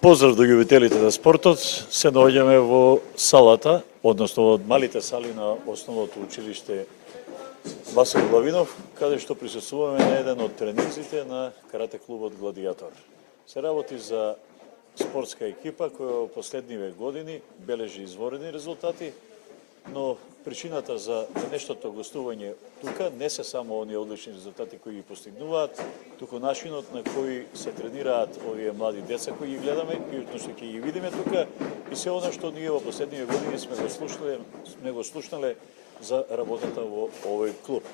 Поздрав до љубителите на спортот. Се наоѓаме во салата, односно во малите сали на основното училиште Васил Главинов, каде што присуствуваме на еден од тренинзите на карате клубот Гладијатор. Се работи за спортска екипа која во последниве години бележи изворени резултати, но причината за деneштото гостување тука не се само оние одлични резултати кои ги постигнуваат, туку начинот на кој се тренираат овие млади деца кои ги гледаме и што ќе ги видиме тука и се она што ние во последниве години сме го слушнале за работата во овој клуб.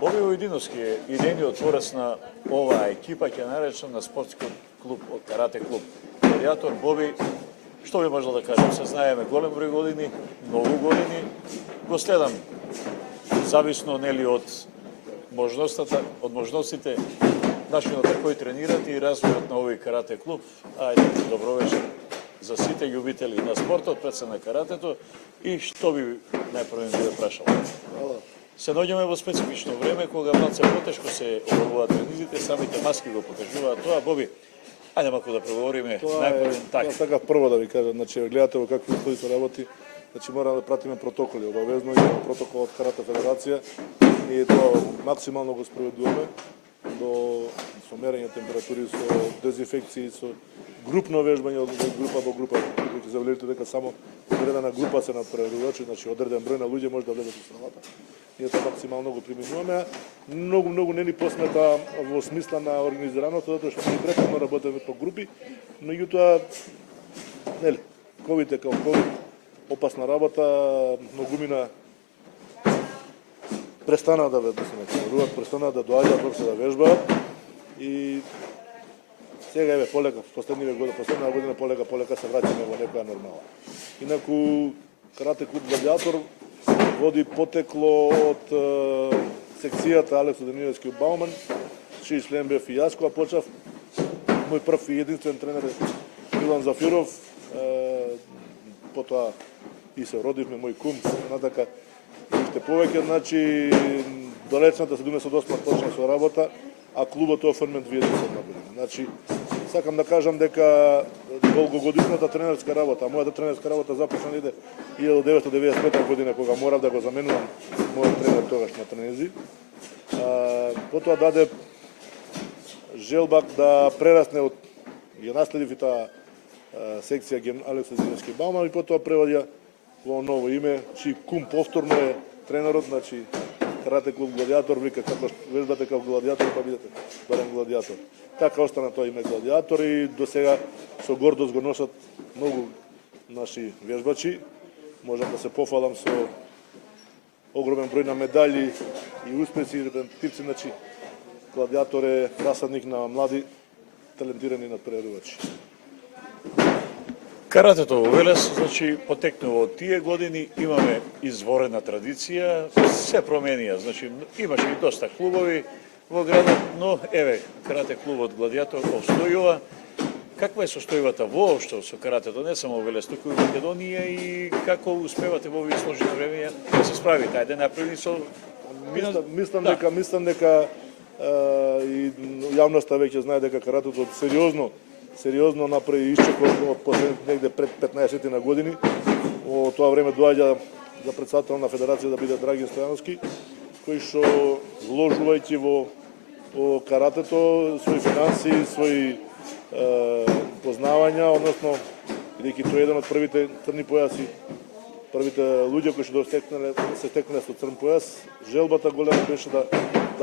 Боби Војдиновски е идејниот творец на оваа екипа, ќе наречам на спортскиот клуб, карате клуб Гладијатор. Боби, што би можел да кажем? Се знаеме голем број години, многу години. Го следам зависно нели од можностите, начинот на кој тренират и развојот на овој карате клуб. Ајде, добро вечер за сите љубители на спортот, пред се на каратето, и што би најпрво би да прашал? Се наоѓаме во специфично време кога малце потешко се оборуваат тренизите, самите маски го покажуваат тоа. Боби, ајде малку да проговориме. Така прво да ви кажам, значи гледате во какви услови се работи, значи мора да пратиме протоколи, обавезно имаме протокол од Карате Федерација и тоа максимално го спроведуваме со мерење температури, со дезинфекции, со групно вежбање од група во група. Ќе забележите дека само одредена група се надпреварувачи, значи одреден број на луѓе може да влезат во салата. Ние тоа максимално го применуваме. Многу не ни посмета во смисла на организираното, затоа што ние претходно работиме по групи, меѓутоа нели, ковид е као ковид, опасна работа, многумина престана да тренираат, престана да доаѓаат воопшто да вежбаат и сега еве полека, последна година полека се враќаме во некоја нормала. Инаку карате клуб Гладијатор води потекло од секцијата Алексо Данилевски Бауман, чиј член бев и јас кога почнав. Мој прв и единствен тренер е Милан Зафиров, потоа и се родивме, мој кум, натака уште повеќе, значи далечната 78 почна со работа, а клубот е оформен 2007 година. Значи, сакам да кажам дека долгогодишната тренерска работа, мојата тренерска работа започна неде 1995 година, кога морав да го заменувам мојот тренер тогаш на тренези. Потоа даде желба да прерасне од ја наследив и таа секција Алекс Данилевски Бауман и потоа преводја во ново име, чиј кум повторно е тренерот, значи карате клуб Гладијатор, вика како вежбате како Гладијатор, па бидете барем Гладијатор. Така остана тоа име Гладијатор и до сега со гордост го носат многу наши вежбачи. Можам да се пофалам со огромен број на медали и успеси и репрезентативци, значи Гладијатор е насадник на млади талентирани надпреварувачи. Каратето во Велес, значи, потекнува од тие години, имаме изворена традиција, се променија, значи, имаше и доста клубови во градот, но, еве, карате клубот Гладијатор обстојува. Каква е состојбата воопшто со каратето, не само во Велес, туку и во Македонија, и како успевате во овие сложни времења да се справите? Ајде, направи со... Мислам дека и јавноста веќе знае дека каратето сериозно направи исчек од последните негде пред 15 на години. Во тоа време доаѓа за претседател на федерација да биде Драгин Стојановски, кој што вложувајќи во каратето своји финанси, своји познавања, односно бидејќи тој е еден од првите црни појаси, првите луѓе кои што се стекнале со црн појас, желбата голема беше да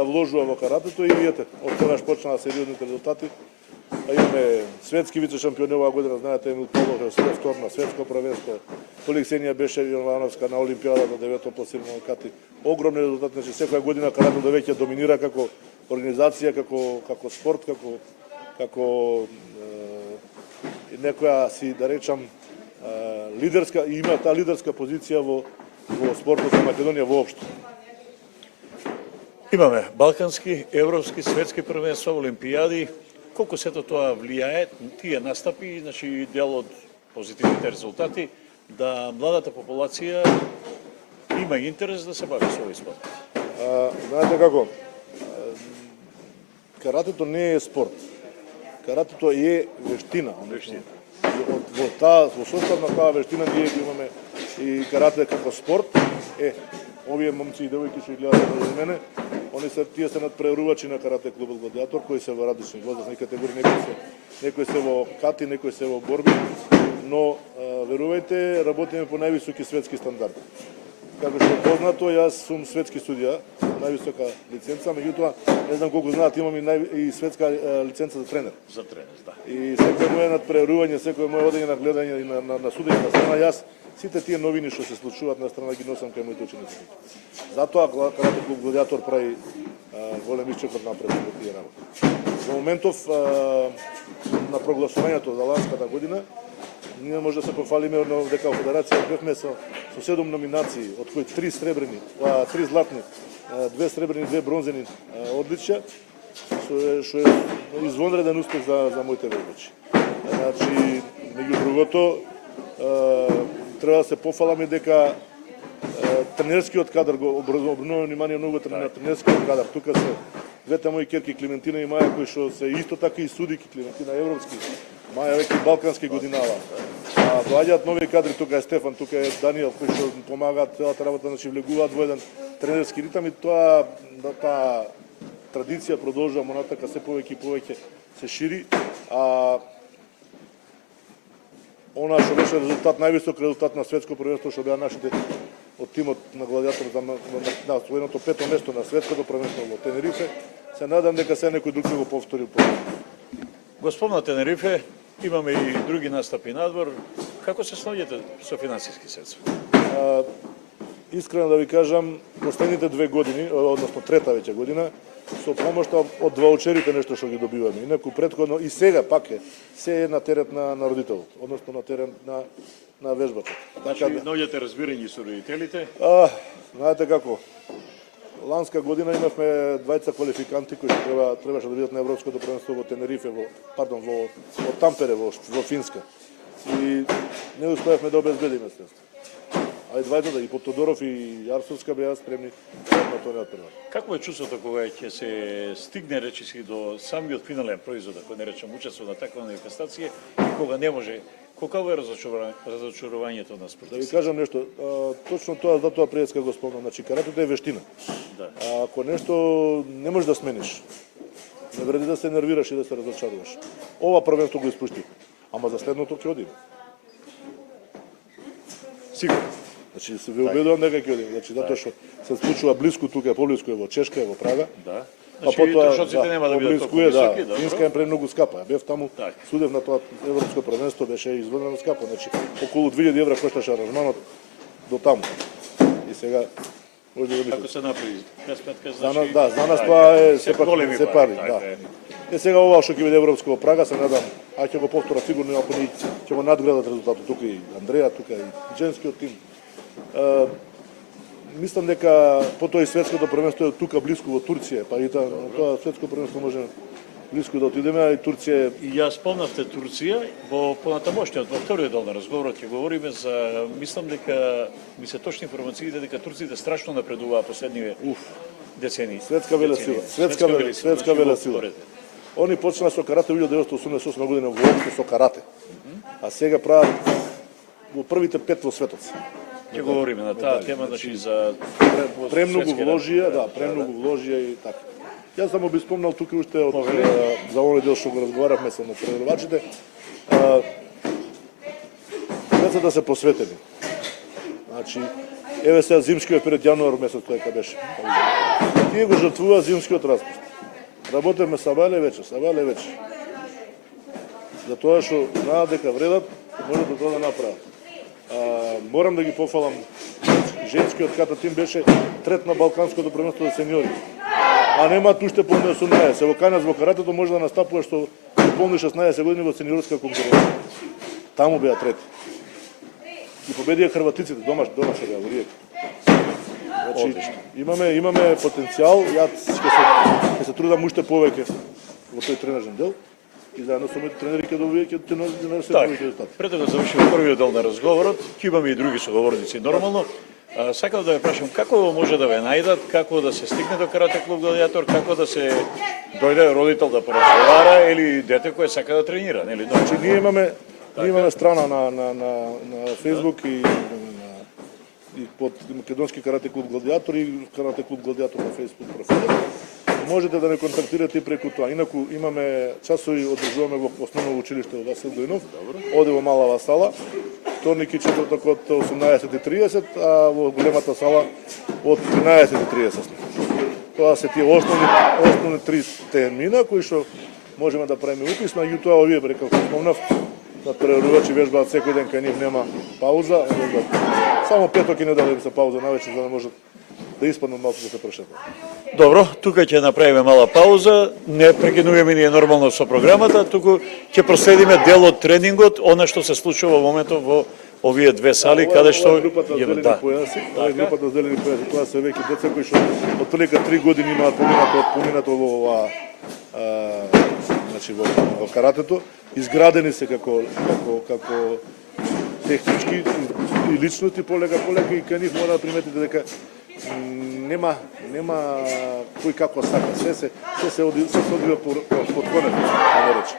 вложува во каратето и видите, од тогаш почнаа сериозните резултати. Имаме светски вице-шампиони оваа година, знаете, Емил Павлов е втор на светско првенство. Поликсенија беше Јовановска на Олимпијада до 9 по силно кати. Огромни резултати, значи секоја година каратето веќе доминира како организација, како спорт, како некоја си да речам лидерска, има таа лидерска позиција во спортот во Македонија воопшто. Имаме балкански, европски, светски првенства, олимпијади. Колку сето тоа влијае, тие настапи, значи дел од позитивните резултати, да младата популација има интерес да се бави со овој спорт? Знаете како, каратето не е спорт. каратето е вештина. Во состав на таа вештина ние имаме и карате како спорт. Овие момци и девојки што гледаат до мене, тие се надпреварувачи на карате клубот Гладиатор, кои се во различни возрастни категории, некои се во кати, некои се во борби, но верувајте, работиме по највисоки светски стандарди. Како што е познато, јас сум светски судија, највисока лиценца, меѓутоа не знам колку знаат, имам и светска лиценца за тренер. За тренер, да. И секој моје надпреварување, секој моје одење на гледање и на судење на страна, јас сите тие новини што се случуваат на страна ги носам кај моите ученици. Затоа карате клуб Гладиатор прави голем исчекор напред во тие работи. Во моментов на прогласувањето за ланската година, ние може да се пофалиме дека во федерација бевме со 7 номинации, од кои 3 сребрени, 3 златни, 2 сребрени, 2 бронзени одличја, што е извонреден успех за моите вербачи. Значи, меѓу другото, треба да се пофаламе дека тренерскиот кадар го обрнувам внимание многу на тренерскиот кадар. Тука се двете мои керки Клементина и Маја, кои што се исто така и судики, Клементина европски, Маја веќе балкански годинава. Доаѓаат нови кадри, тука е Стефан, тука е Даниел, кои што помагаат целата работа, значи влегуваат во еден тренерски ритам и таа традиција продолжува монатака се повеќе и повеќе се шири. Она што беше резултат, највисок резултат на светско првенство, што беа нашите од тимот на Гладиатор на својното 5-то место на светското првенство во Тенерифе, се надам дека се некој друг ќе го повтори повторно. Госпомна Тенерифе, имаме и други настапи надвор. Како се снаѓате со финансиски средства? Искрено да ви кажам, последните 2 години, односно трета веќе година, со помошта од ваучерите нешто што ги добиваме. Инаку претходно и сега пак се е на терет на родителот, односно на терет на вежбата. Значи, наоѓате разбирање со родителите? Знаете како, ланска година имавме двајца квалификанти кои требаше да бидат на европското првенство во Тенерифе, во Тампере, во Финска. И не успеавме да обезбедиме средства. А и двајцата, и Тодоров и Јарсовска беа спремни на тоа надпревар. Какво е чувството кога ќе се стигне речиси до самиот финален производ, ако не речем учество на таква манифестација, и кога не може, колко е разочарувањето на спортистите? Да ви кажам нешто, точно тоа затоа преска го спомнам, значи каратето е вештина. Да. Ако нешто не можеш да смениш, не вреди да се нервираш и да се разочаруваш. Ова првенство го испуштив, ама за следното ќе одиме. Сигурно. Значи се ви убедувам дека ќе одиме, значи затоа што се случува блиску тука, поблиску е во Чешка, е во Прага. Да. Па Значи, трошоците нема да бидат поблиску толку е, високи, да. Финска е премногу скапа. Бев таму, Так. судев на тоа европско првенство, беше извонредно скапа, значи околу 2000 евра кошташе аранжманот до таму. И сега може да Како мислите. се направи? Сметка, За нас, значи, да, за нас тоа е се големи се пари, така да. е. Сега ова што ќе биде европско во Прага, се надам, ќе го повторат сигурно, ако ни ќе го надградат резултатот. Тука и Андреја, тука и женскиот тим. Мислам дека потоа и светското првенство е тука блиску во Турција, па и тоа светско првенство може блиску да отидеме, а и Турција И ја спомнавте Турција, во понатамошниот, во вториот дел на разговорот ќе говориме за, мислам дека ми се точни информации дека турците страшно напредуваа последниве децени. светска велесила, светска велесила. Они почнаа со карате во 1988 година воопшто со карате. А сега прават во првите 5 во светот. Ќе говориме на таа тема, значи за Премногу светски вложија, ред. да, премногу вложија и така. Јас само би спомнал тука уште од за овој дел што го разговаравме со надпреварувачите. Децата се посветени. Значи, еве сега зимскиот период јануар месец тој кај беше. Тие го жртвува зимскиот распуст. Работевме сабале вечер. Затоа што знаат дека вредат, може да тоа да направат. Морам да ги пофалам. Женскиот ката тим беше трет на балканското првенство за сениори. А немаат уште полни 18. Во кај нас во каратето може да настапуваш што полни 16 години во сениорска конкуренција. Таму беа трети. И победија хрватиците, домашни беа во Риека. Значи, имаме потенцијал, јас ќе се трудам уште повеќе во тој тренажен дел и заедно со моите тренери ќе донесеме повеќе резултати. Пред да го завршиме првиот дел на разговорот, ќе имаме и други соговорници нормално. Сакам да ве прашам како може да ве најдат, како да се стигне до карате клуб Гладиатор, како да се дојде родител да поразговара или дете кое сака да тренира, нели? Значи ние имаме страна на Facebook и под Македонски карате клуб Гладиатор и карате клуб Гладиатор на Facebook профилот. Можете да не контактирате и преку тоа. Инаку имаме часови, одржуваме во основно училиште во Васил Дојнов, оде во малава сала, вторник и четврток од 18:30, а во големата сала од 13:30. Тоа се тие основни три термина кои што можеме да правиме упис, меѓутоа овие како спомнав, на преродувачи вежбаат секој ден кај нив, нема пауза, само петок и неделя се пауза навечер за да можат да испаднат малку да се прошетат. Добро, тука ќе направиме мала пауза, не прекинуваме ние нормално со програмата, туку ќе проследиме дел од тренингот, она што се случува во моментот во овие две сали, каде што групата зелени појаси, ова е групата зелени појаси, тоа се веќе деца кои што отприлика 3 години имаат поминато во ова значи во каратето, изградени се како технички и личности полека и кај нив мора да приметите дека нема кој како сака, се одива под конец, да рече.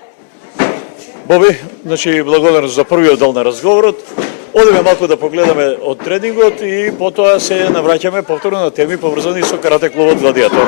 Боби, значи благодарност за првиот дел на разговорот. Одиме малку да погледаме од тренингот и потоа се навраќаме повторно на теми поврзани со карате клубот Гладиатор.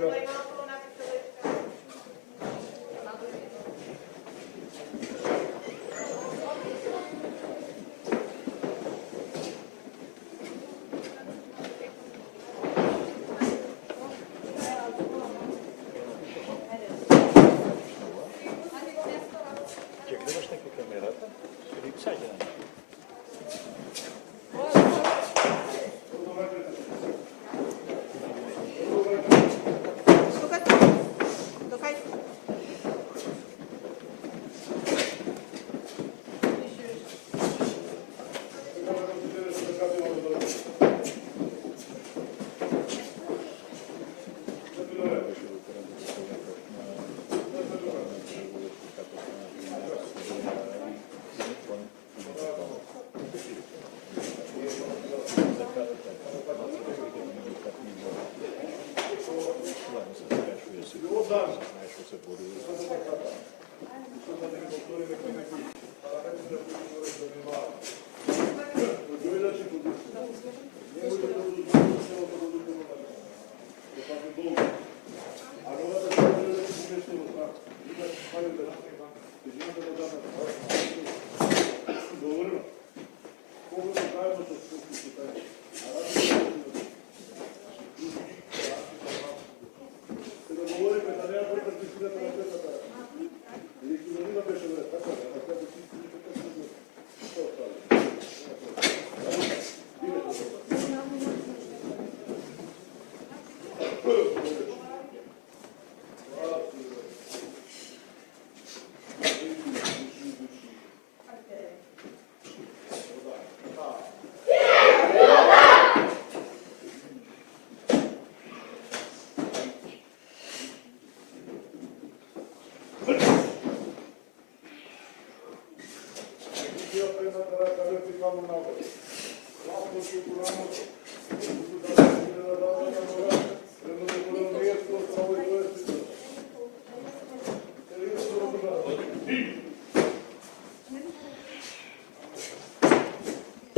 Ќе гледаш некој камерата? Или саѓа?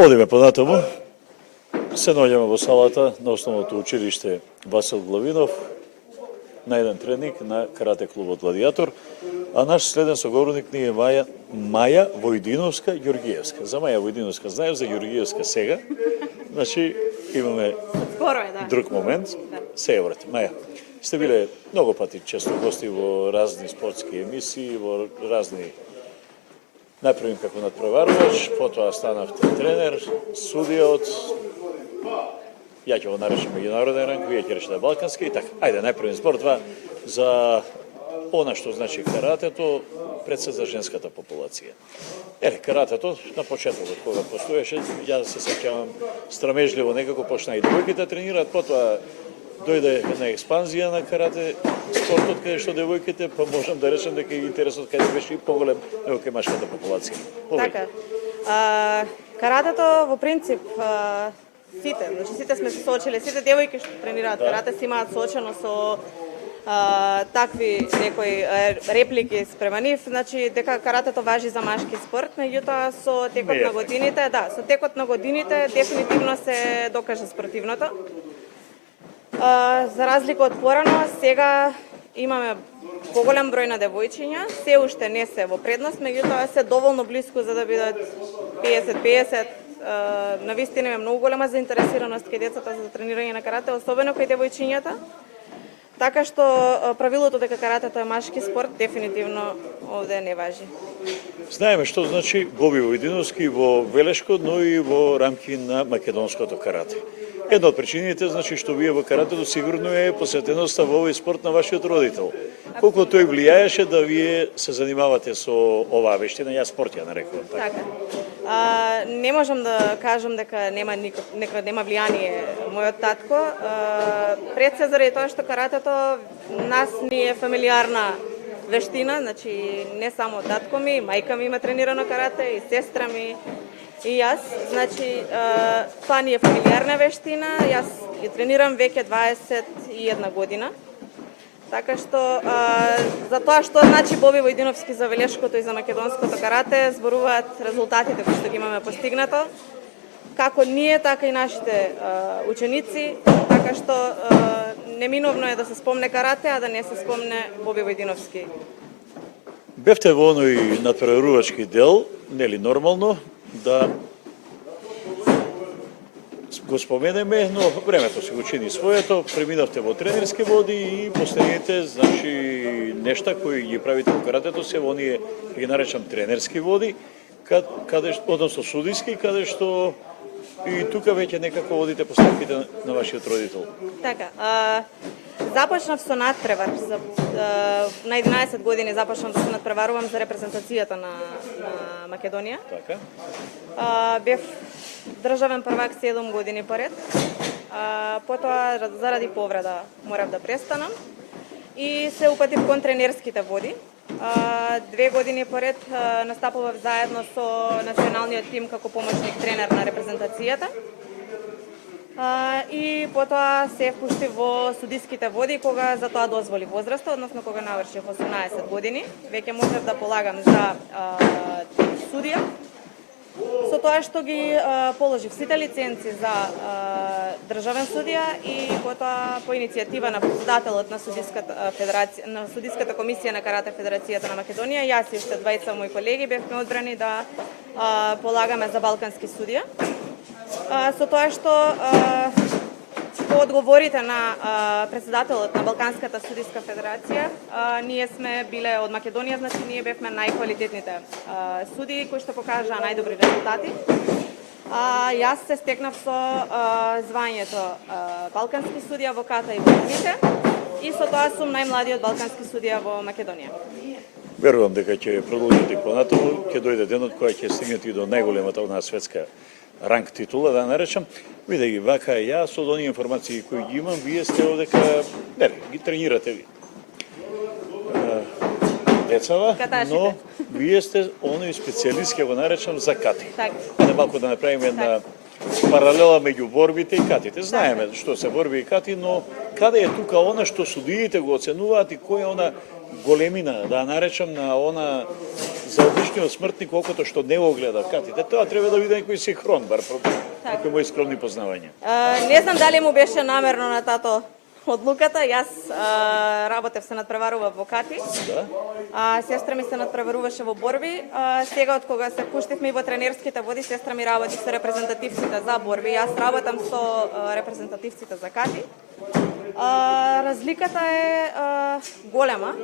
Одиме понатаму. Се наоѓаме во салата на основното училиште Васил Главинов на еден тренинг на карате клубот Гладијатор, а наш следен соговорник ни е Маја Војдиновска Ѓоргиевска. За Маја Војдиновска знаев, за Ѓоргиевска сега. Значи имаме друг момент. Се еврате. Маја, сте биле многу пати често гости во разни спортски емисии, во разни. Најпрвим како надпреварувач, потоа станавте тренер, судија од, ја ќе го наречем меѓународен ранг, вие ќе речете балкански и така. Ајде, најпрвим збор два за она што значи каратето пред се за женската популација. Каратето на почетокот кога постоеше, ја се сеќавам страмежливо некако почна и девојките тренираат, потоа дојде една експанзија на карате спортот каде што девојките, па можам да речем дека и интересот каде беше и поголем него кај машката популација. Така. Каратето во принцип сите сме се соочиле, сите девојки што тренираат карате си имаат соочено со такви некои реплики спрема нив, значи дека каратето важи за машки спорт, меѓутоа со текот на годините, со текот на годините дефинитивно се докажа спротивното. За разлика од порано, сега имаме поголем број на девојчиња, се уште не се во предност, меѓутоа се доволно блиску за да бидат 50-50. Навистина е многу голема заинтересираност кај децата за тренирање на карате, особено кај девојчињата. Така што правилото дека каратето е машки спорт дефинитивно овде не важи. Знаеме што значи Боби Војдиновски во Велешко, но и во рамки на македонското карате. Една од причините значи што вие во каратето сигурно е посветеноста во овој спорт на вашиот родител. Колку тој влијаеше да вие се занимавате со оваа вештина, јас спорт ја нарекувам така. Не можам да кажам дека нема влијание мојот татко. Пред се заради тоа што каратето нас ни е фамилиарна вештина, значи не само татко ми, мајка ми има тренирано карате и сестра ми и јас, значи тоа ни е фамилиарна вештина, јас ја тренирам веќе 21 година. Така што за тоа што значи Боби Војдиновски за Велешкото и за македонското карате зборуваат резултатите кои што ги имаме постигнато, како ние, така и нашите ученици, така така што неминовно е да се спомне карате, а да не се спомне Боби Војдиновски. Бевте во оној надпреварувачки дел, нели нормално, да го споменеме, но времето се го чини своето, преминавте во тренерски води и последните, значи, нешта кои ги правите во каратето се во оние, ги наречам тренерски води, каде односно судиски, каде што и тука веќе некако водите постапките на вашиот родител. Така, започнав со надпревар. На 11 години започнав да се надпреварувам за репрезентацијата на Македонија. Така. Бев државен првак 7 години поред. Потоа, заради повреда, морав да престанам и се упатив кон тренерските води. 2 години поред настапував заедно со националниот тим како помошник тренер на репрезентацијата. И потоа се впуштив во судиските води кога за тоа дозволи возраста, односно кога навршив 18 години. Веќе можев да полагам за судија. Со тоа што ги положив сите лиценци за државен судија и потоа по иницијатива на председателот на судиската комисија на Карате Федерацијата на Македонија, јас и уште двајца мои колеги бевме одбрани да полагаме за балкански судија. Со тоа што по одговорите на председателот на Балканската судиска федерација, ние сме биле од Македонија, значи ние бевме најквалитетните судии кои што покажаа најдобри резултати. Јас се стекнав со звањето балкански судија во Ката и во Румите и со тоа сум најмладиот балкански судија во Македонија. Верувам дека ќе продолжите понатаму, ќе дојде денот кога ќе стигнете и до најголемата онаа светска ранг титула, да наречам. Видејќи вака јас од оние информации кои ги имам, вие сте одека, нели, ги тренирате ви децава, но вие сте оној специјалист, ќе го наречам, за кати. Така. Не малку да направиме една паралела меѓу борбите и катите. Знаеме што се борби и кати, но каде е тука она што судиите го оценуваат и кој е она големина, да наречам, на она за обичниот смртник, колкото што не го гледа катите. Тоа треба да биде некој синхрон, бар некои мои скромни познавања. Не знам дали му беше намерно на тато одлуката. Јас работев се надпреварував во кати. Да? Сестра ми се надпреваруваше во борби. Сега од кога се пуштивме и во тренерските води, сестра ми работи со репрезентативците за борби. Јас работам со репрезентативците за кати. Разликата е голема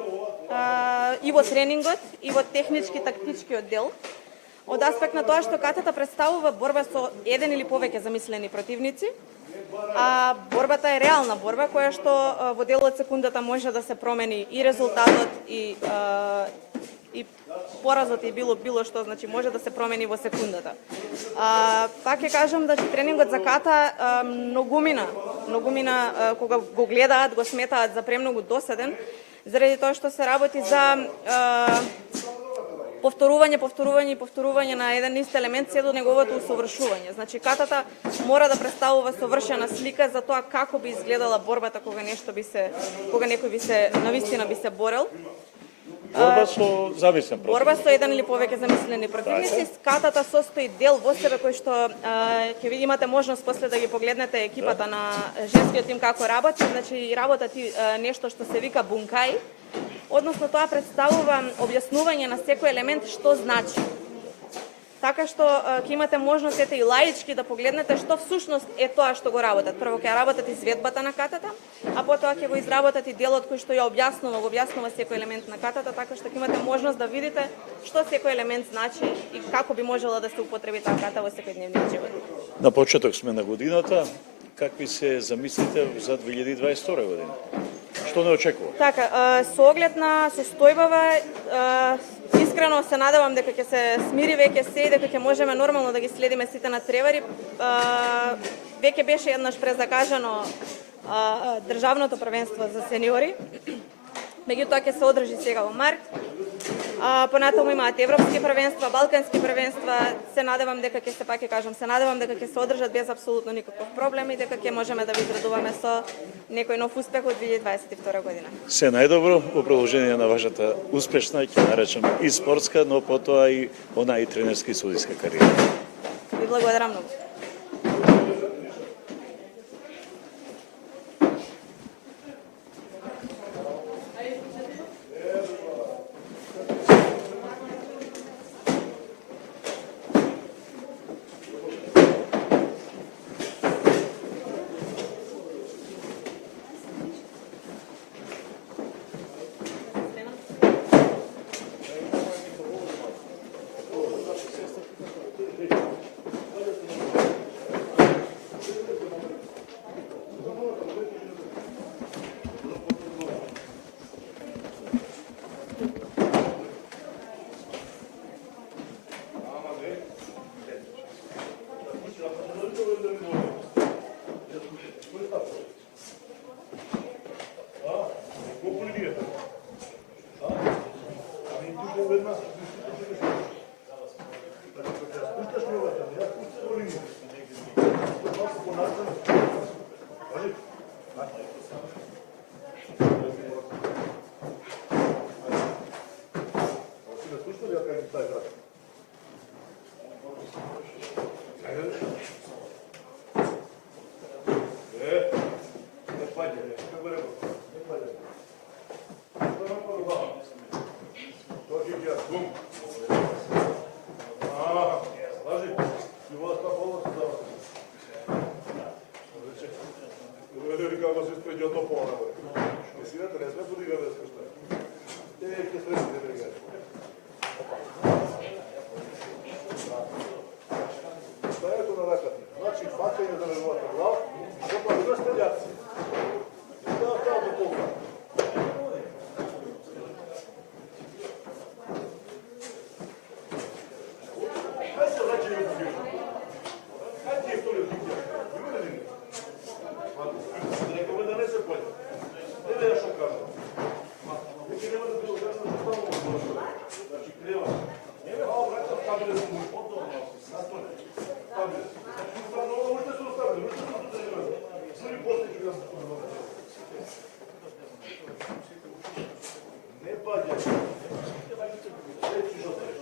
и во тренингот, и во технички, тактичкиот дел. Од аспект на тоа што катата представува борба со еден или повеќе замислени противници, а борбата е реална борба која што во дел од секундата може да се промени и резултатот и поразот и било што, значи може да се промени во секундата. Пак ќе кажам да тренингот за ката многумина кога го гледаат, го сметаат за премногу доседен, заради тоа што се работи за повторување на еден ист елемент се до неговото усовршување. Значи катата мора да представува совршена слика за тоа како би изгледала борбата кога некој би се навистина би се борел. Борба со замислен противник. Борба со еден или повеќе замислени противници. Катата состои дел во себе кој што ќе ви имате можност после да ги погледнете екипата на женскиот тим како работи, значи работат нешто што се вика бункај. Односно тоа представува објаснување на секој елемент што значи. Така што ќе имате можност и лаички да погледнете што всушност е тоа што го работат. Прво ќе работат изведбата на катата, а потоа ќе го изработат и делот кој што ја објаснува секој елемент на катата, така што ќе имате можност да видите што секој елемент значи и како би можела да се употреби таа ката во секојдневниот живот. На почеток сме на годината. Какви се замислите за 2022 година? Што не очекува? Така, со оглед на состојбава, искрено се надевам дека ќе се смири веќе се и дека ќе можеме нормално да ги следиме сите надпревари. Веќе беше еднаш презакажано државното првенство за сениори. Меѓутоа ќе се одржи сега во март. Понатаму имаат европски првенства, балкански првенства. Се надевам дека ќе се одржат без апсолутно никаков проблем и дека ќе можеме да ви израдуваме со некој нов успех од 2022 година. Се најдобро во продолжение на вашата успешна, ќе наречам, и спортска, но потоа и она и тренерска и судиска кариера. Ви благодарам многу. како се спреди од пола. Сината не сме подигаме да скршта. Ќе срещате сега. Стајето на раката. Значи, факање да легувате глав, што па да стелјаци. Да, да, до полка. Хај се враќај во куќа. Хај ти е втори од куќа. Има ли не? Рекаме да не се појде. Не бе ја шо кажа. Веќе нема да било кажа да ставам во куќа. Значи, крева. Ава враќа стабиле со муј. Настоне. Стабиле. Това много още се оставили. Още се оставили. Сори после ќе гам. Не паѓа. Речи што треш.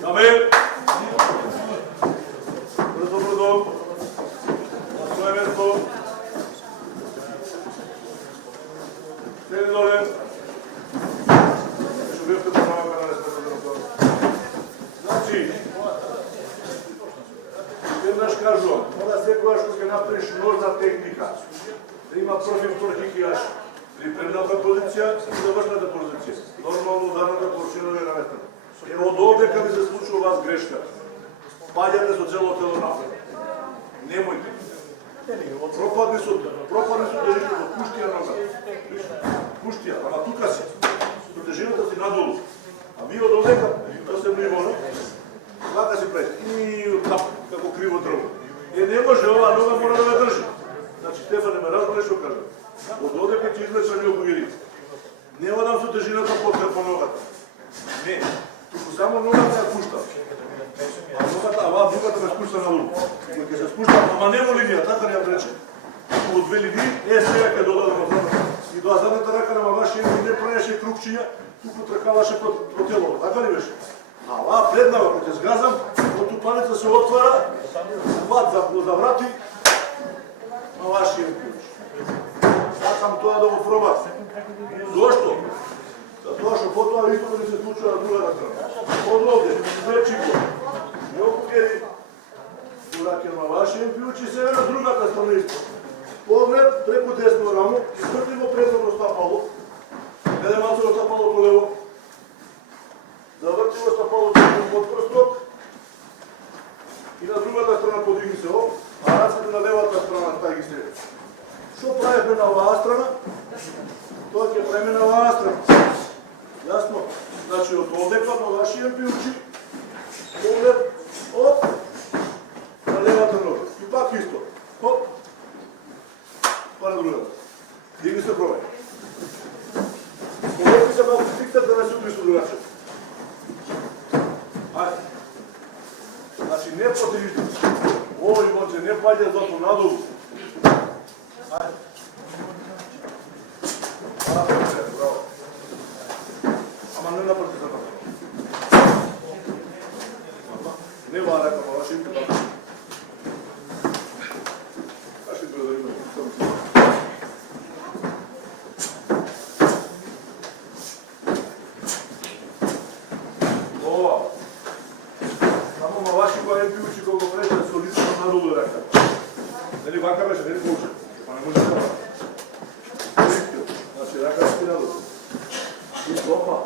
Даме! Брзо! На своje место. Седи доле. Што бевте поправаме на лесното. Значи, веднаш кажувам, мора секогаш кога ќе направиш ножна техника, да има прв и втор хикијаш. Припремната позиција и завршната позиција. Нормално ударната поршина е наметната. Ево од овдека ви се случува вас грешка. Паѓате со цело тело напред. Немојте. Пропадни со тежината, пуштија нога. Пуштија, ама тука си. Со тежината си надолу. А ви од овдека, тоа се нивоно, вака си пред. И тап, како криво дрво. Не може, ова нога мора да ме држи. Значи, Стефан, не ме разбере што кажа. Од овдека ќе излечам ја бугерица. Не одам со тежината по ногата. Не. Туку само ногата ја спуштам. А ногата, ногата ме спушта надолу. Кога ќе се спуштам, ама не во линија, така не ја рече. Од две линии, сега ќе додадам од задната. И до задната рака на вашиот не правеше крукчиња, туку тркалаше по тело. Така ли беше? А преднава, кога ќе сгазам, тупаница се отвара, пат за врати, на вашиот клjuč. Сакам тоа да го пробам. Зошто? Затоа што потоа исто да се случува на другата страна. Од овде, излечи го. Не окугери ураке на вашиот клjuč и сега на другата страна исто. Поглед преку десно рамо, изврти го предно стапало, гледа малце го стапалото лево, заврти го стапалото под прсток и на другата страна подигни се оп, а раците на левата страна тај ги следи. Што правихме на оваа страна? Тоа ќе правиме на оваа страна. Јасно? Значи, од одекла на вашиот клjuč, поглед, оп, на левата нога. И пак исто. Оп, па на другата. Дигни се пробај. Погледни се малку стиктат да не се удри со другаче. Значи не потривите. Овој момче не паѓа зато надолу. Ајде. Браво. Ама не напрти за напред. Не вара како ваши импута. Каши да има. Ова. Само ма ваши која е пиучи колко прече со лицето надолу рака. Нели вака беше, нели получи. Па не може да вара. Значи рака си надолу. И стопа.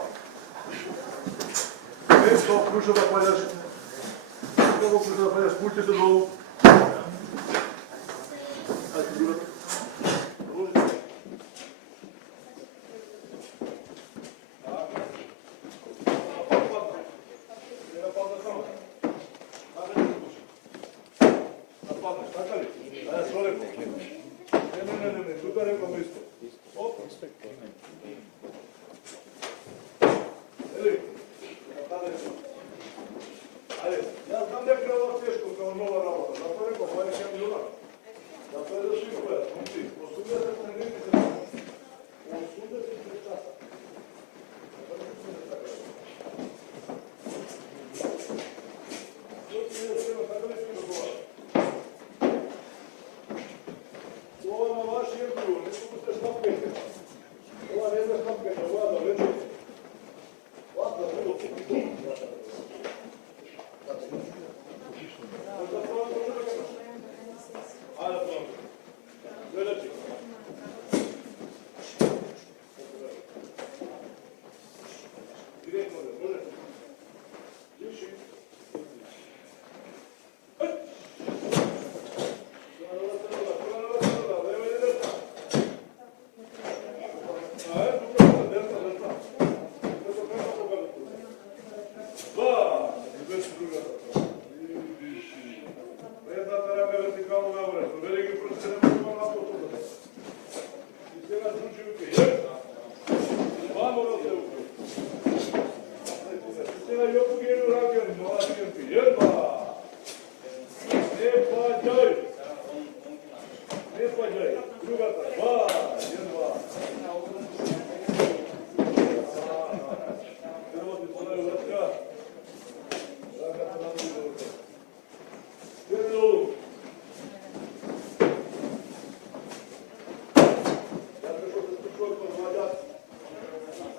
Не стоп, кружа да паѓаш. Како кружа да паѓаш, пушти се долу. Ајде другата. Продолжи.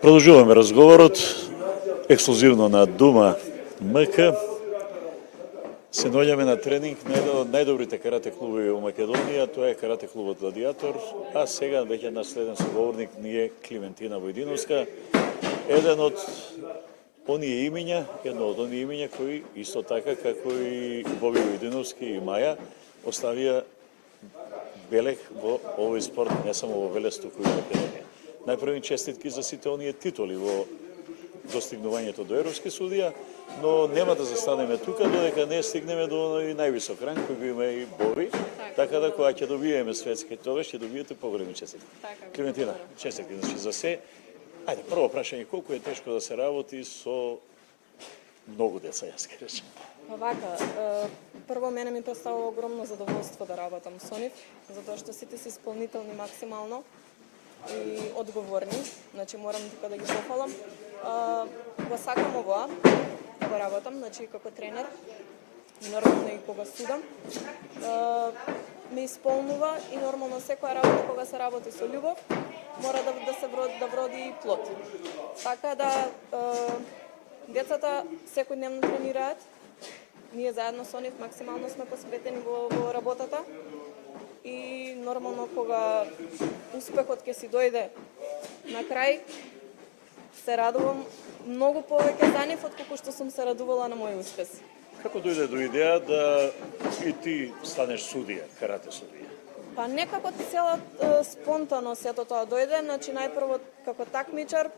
Продолжуваме разговорот ексклузивно на Дума МК. Се наоѓаме на тренинг на еден од најдобрите карате клубови во Македонија, тоа е карате клубот Гладиатор, а сега веќе наследен соговорник ни е Климентина Војдиновска, едно од оние имиња кои исто така како и Боби Војдиновски и Маја оставија белег во овој спорт, не само во Велес, туку и во Македонија. Најпрви честитки за сите оние титули во достигнувањето до европски судија, но нема да застанеме тука додека не стигнеме до оној највисок ранг кој го има и Боби, така да кога ќе добиеме светски, тогаш ќе добиете поголеми честитки. Климентина, честитки значи за се. Ајде, прво прашање, колку е тешко да се работи со многу деца, јас ќе речем. Вака, прво мене ми представува огромно задоволство да работам со нив, затоа што сите се исполнителни максимално и одговорни, значи морам тука да ги похвалам. Го сакам ова, да го работам, значи како тренер, и нормално и кога судам. Ме исполнува и нормално секоја работа кога се работи со љубов, мора да вроди и плод. Така да децата секојдневно тренираат, ние заедно со нив максимално сме посветени во работата и нормално кога успехот ќе си дојде на крај, се радувам многу повеќе за нив отколку што сум се радувала на мој успес. Како дојде до идеја да и ти станеш судија, карате судија? Па некако цела спонтано сето тоа дојде, значи најпрво како такмичар,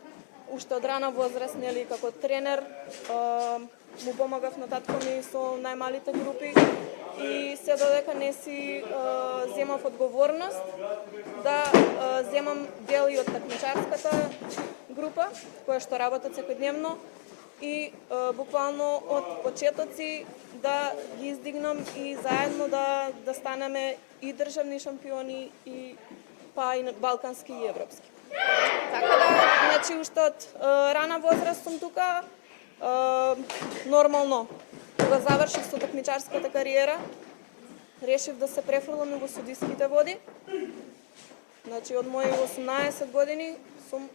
уште од рана возраст, нели, како тренер, му помагав на татко ми со најмалите групи и се додека не си земав одговорност да земам дел и од такмичарската група, која што работат секојдневно и буквално од почетоци да ги издигнам и заедно да станеме и државни шампиони и па и балкански и европски. Така да, значи уште од рана возраст сум тука. Нормално, кога завршив со такмичарската кариера, решив да се префрлам и во судиските води. Значи од мои 18 години сум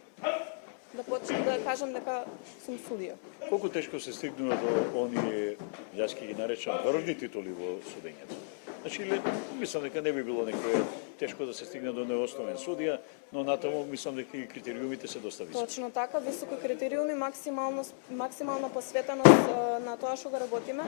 да кажам дека сум судија. Колку тешко се стигнува до оние, јас ќе ги наречам, врвни титули во судењето? Значи, мислам дека не би било некој тешко да се стигне до неосновен судија, но натаму мислам дека и критериумите се доста високи. Точно така, високи критериуми, максимална посветеност на тоа што го работиме.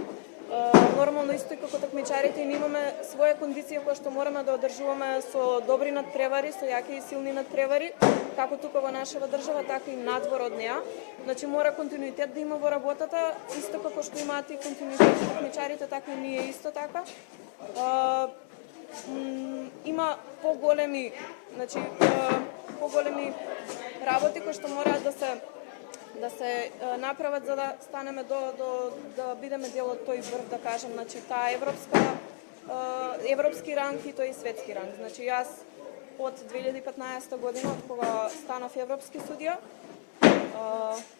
Нормално исто и како такмичарите и имаме своја кондиција која што мораме да одржуваме со добри надпревари, со јаки и силни надпревари, како тука во нашава држава, така и надвор од неа. Значи мора континуитет да има во работата, исто како што имаат и континуитет такмичарите, така и ние исто така. Има поголеми, значи поголеми работи кои што мораат да се направат за да станеме да бидеме дел од тој врв, да кажам, значи таа европски ранг и тој светски ранг. Значи јас од 2015 година, од кога станав европски судија,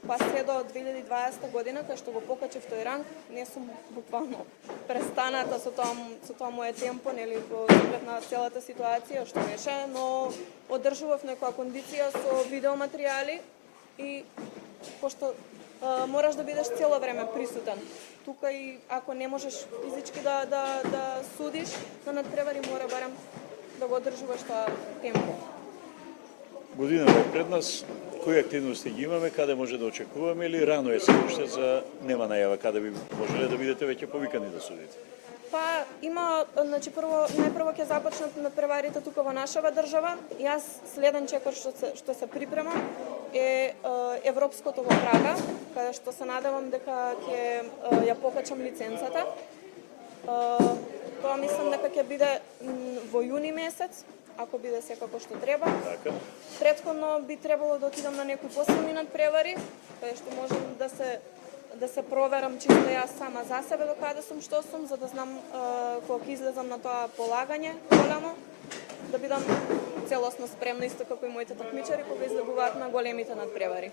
па се до 2020 година, кај што го покачив тој ранг, не сум буквално престаната со тоа мое темпо, нели, во оглед на целата ситуација што беше, но одржував некоја кондиција со видеоматеријали и пошто мораш да бидеш цело време присутен. Тука и ако не можеш физички да судиш на надпревари, мора барем да го одржуваш тоа темпо. Годинава е пред нас, кои активности ги имаме, каде може да очекуваме или рано е се уште за нема најава каде би можеле да бидете веќе повикани да судите? Па има, значи најпрво ќе започнат надпреварите тука во нашава држава. Јас следен чекор што се припремам е европското во Прага, каде што се надевам дека ќе ја покачам лиценцата. Тоа мислам дека ќе биде во јуни месец, ако биде секако што треба. Така. Претходно би требало да отидам на некои посилни надпревари, каде што можам да се проверам чисто јас сама за себе до каде сум, што сум, за да знам кога ќе излезам на тоа полагање голямо, да бидам целосно спремна, исто како и моите такмичари кога излегуваат на големите надпревари.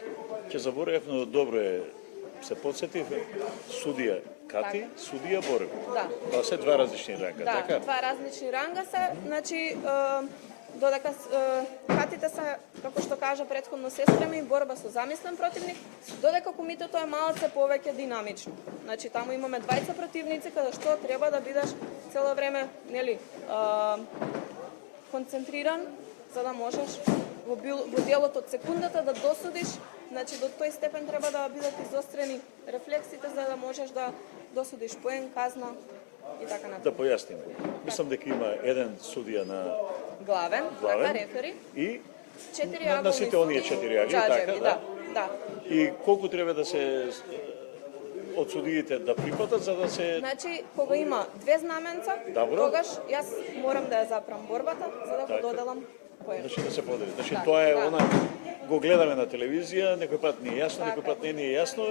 Ќе заборев, но добро е, се подсетив, судија Кати, судија Борев. Да. Тоа се два различни ранга, Да, така? два различни ранга се, значи додека Катите се, како што кажа претходно сестра ми, борба со замислен противник, додека комитето е малце повеќе динамично. Значи таму имаме двајца противници каде што треба да бидеш цело време, нели, концентриран за да можеш во делот од секундата да досудиш, значи до тој степен треба да бидат изострени рефлексите за да можеш да досудиш поен, казна и така натаму. Да појасним. Мислам дека има еден судија на Главен, така рефери. И Четири на аголни сите оние судии, четири аги, џаџеви, така, да. И колку треба да се од судиите да припатат за да се... Значи, кога има две знаменца, Добро. тогаш јас морам да ја запрам борбата, за да Така. го доделам поен. Значи да се подели. Значи Да, тоа е да. она, го гледаме на телевизија, некој пат ни е јасно, некој Така. пат не ни е јасно,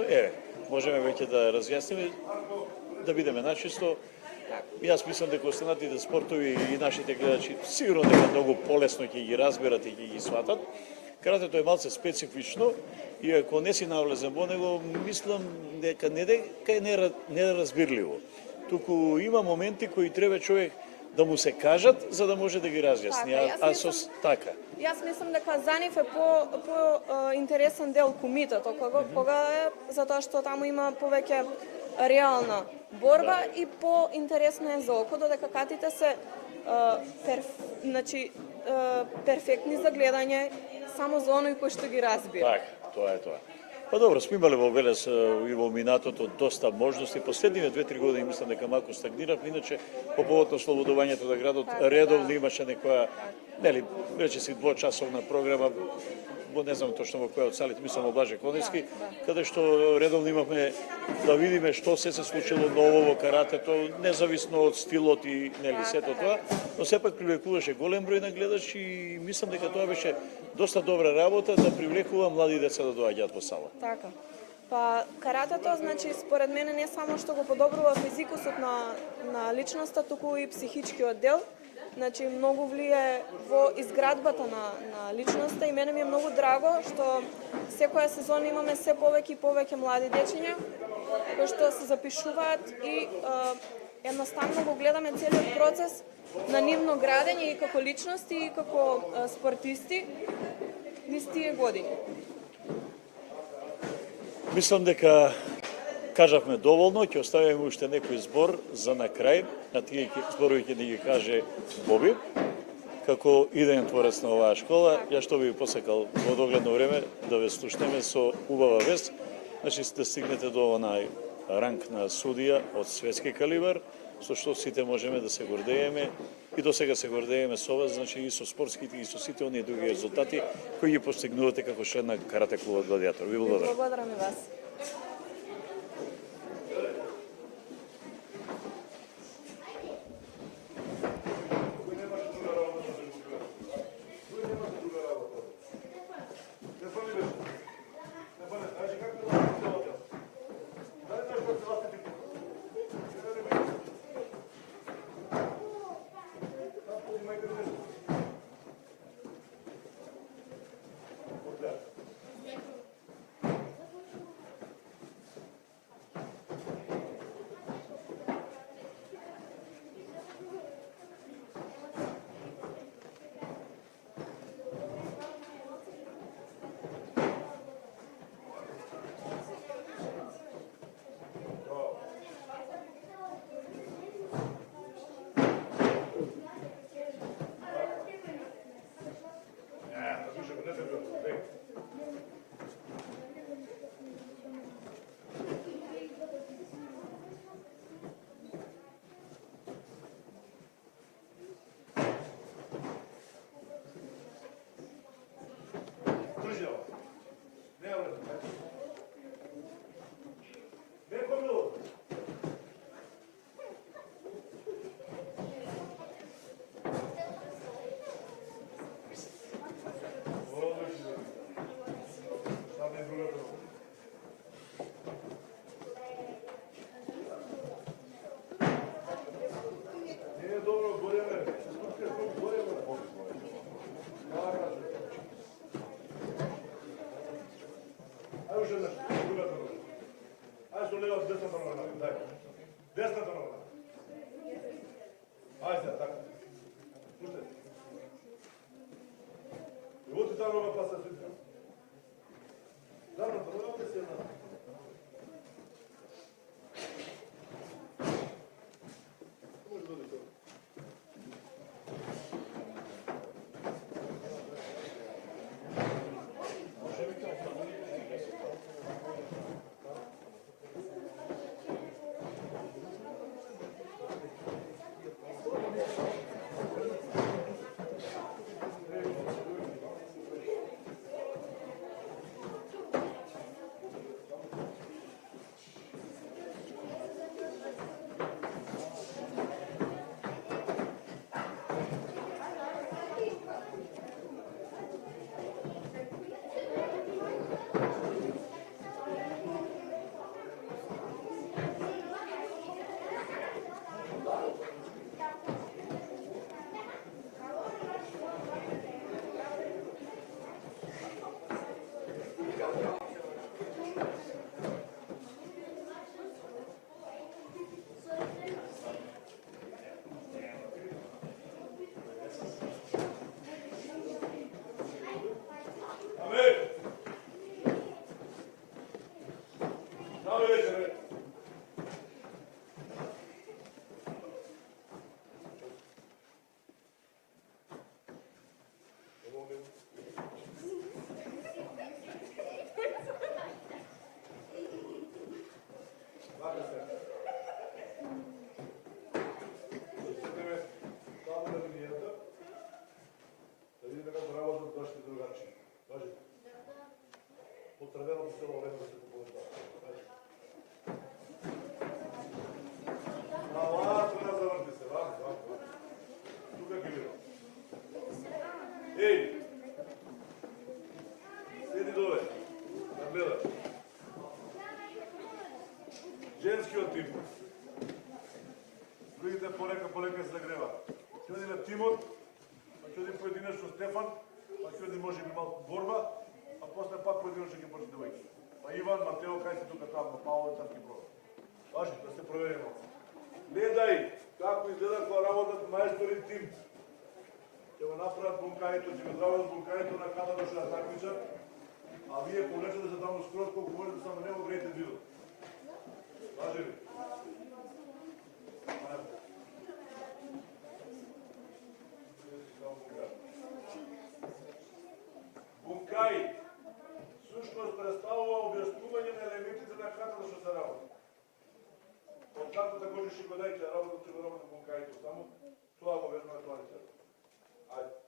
можеме веќе да разјасниме, да бидеме начисто. Јас мислам дека останатите спортови и нашите гледачи сигурно дека многу полесно ќе ги разберат и ќе ги сватат. Каратето е малце специфично и ако не си навлезен во него, мислам дека е неразбирливо. Туку има моменти кои треба човек да му се кажат за да може да ги разјасни. Така, А со така. Јас мислам дека за нив е по интересен дел комитето, кога е, затоа што таму има повеќе реална борба и по-интересно е за око, додека Катите се перфектни за гледање само за оној кој што ги разбира. Така, тоа е тоа. Па добро, сме имале во Велес и во минатото доста можности. Последниве 2-3 години мислам дека малку стагнирав, иначе по повод на слободувањето на градот Така, редовно да. имаше некоја, нели, речиси двочасовна програма, во не знам точно во која од салите, мислам во Блаже Коневски, каде што редовно имавме да видиме што се случило ново во каратето, независно од стилот и нели сето тоа, но сепак привлекуваше голем број на гледачи и мислам дека тоа беше доста добра работа да привлекува млади деца да доаѓаат во сала. Така. Па, каратето, значи, според мене не само што го подобрува физикусот на личноста, туку и психичкиот дел. Значи, многу влие во изградбата на личноста и мене ми е многу драго што секоја сезона имаме се повеќе и повеќе млади дечиња кои што се запишуваат и едноставно го гледаме целиот процес на нивно градење и како личности и како спортисти низ тие години. Мислам дека кажавме доволно, ќе оставиме уште некој збор за на крај, на тие зборови ќе да ги каже Боби, како идеен творец на оваа школа. Ја што би посекал во догледно време да ве слушнеме со убава вест, значи да стигнете до онај ранг на судија од светски калибар, со што сите можеме да се гордееме и до сега се гордееме со вас, значи и со спортските и со сите оние други резултати кои ги постигнувате како член на карате клубот Гладиатор. Ви благодарам. Благодарам и вас. Женскиот тим. Другите полека се загрева. Ќе одиме тимот, па ќе одиме поединечно Стефан, па ќе одиме може би малку борба, а после пак поединечно ќе почне девојки. Па Иван, Матео, кај се тука таму, Пауло, там ќе пробва. Важи, да се провериме. Гледај како изгледа кога работат мајстори тим. Ќе го направат бункаито, ќе го здрават бункаито на када доше да такмичат, а вие повлечете се таму скроз колку можете, само не го греете видо. Важи ли? Бункај сушност представува објаснување на елементите на катата што се работи. Од катата го ще го дајте работа, ќе го работи бункајто, само тоа го вежме на планицата. Ајде.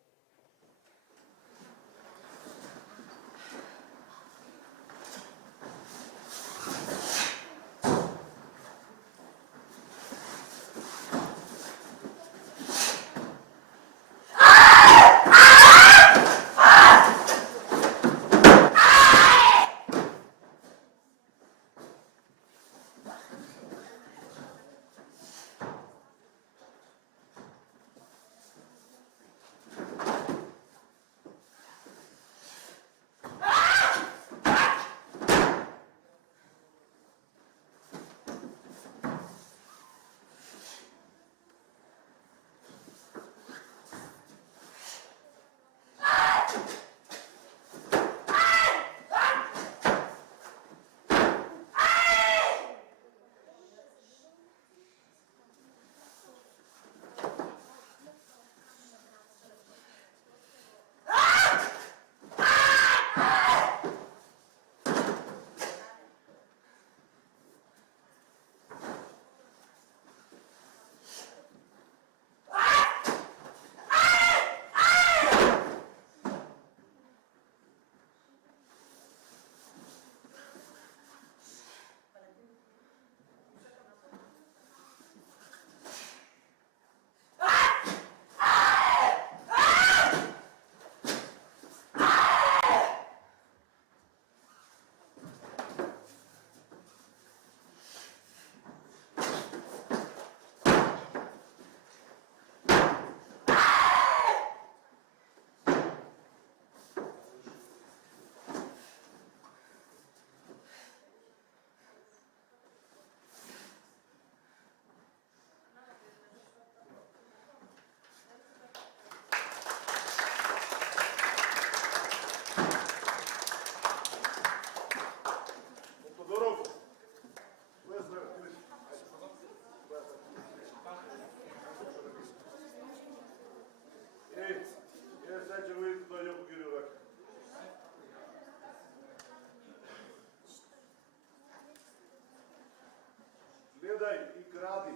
Гледај и кради,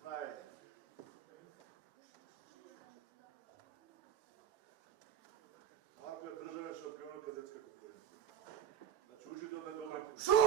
знај. Ако е државен шампион кадетска конкуренција. Значи, учите да добре. Шо?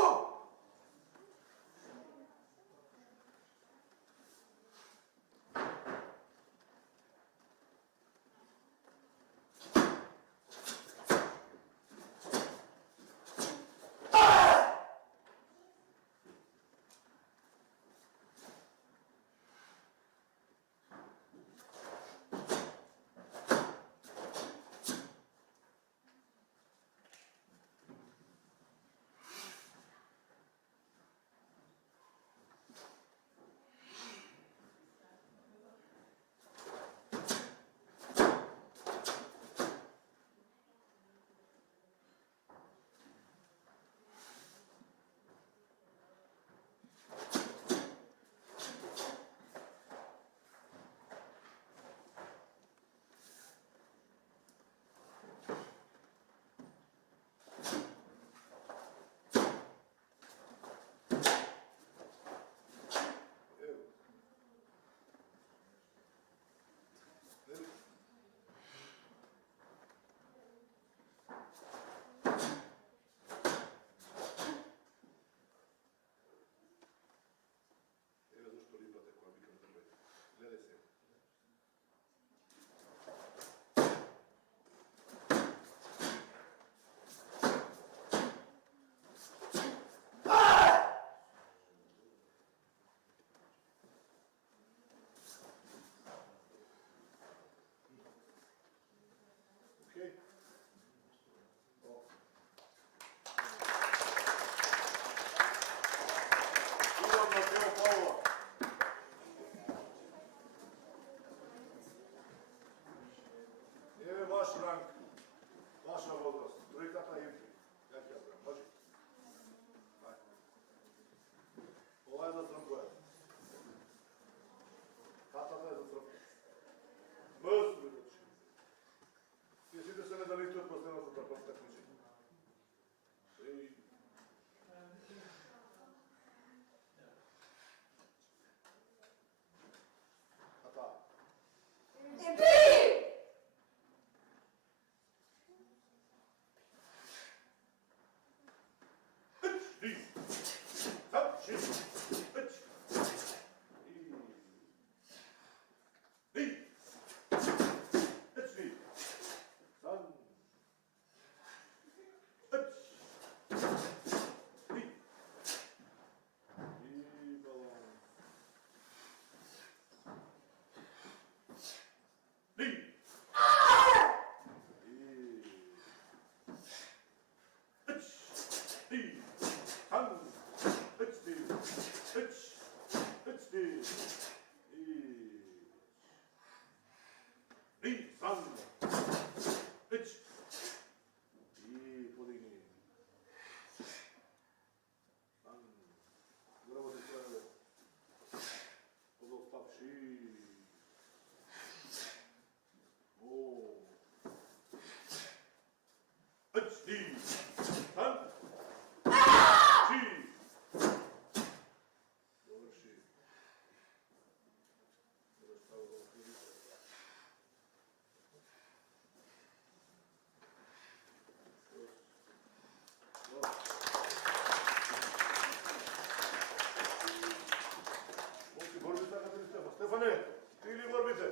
Стефане, ти или борбите?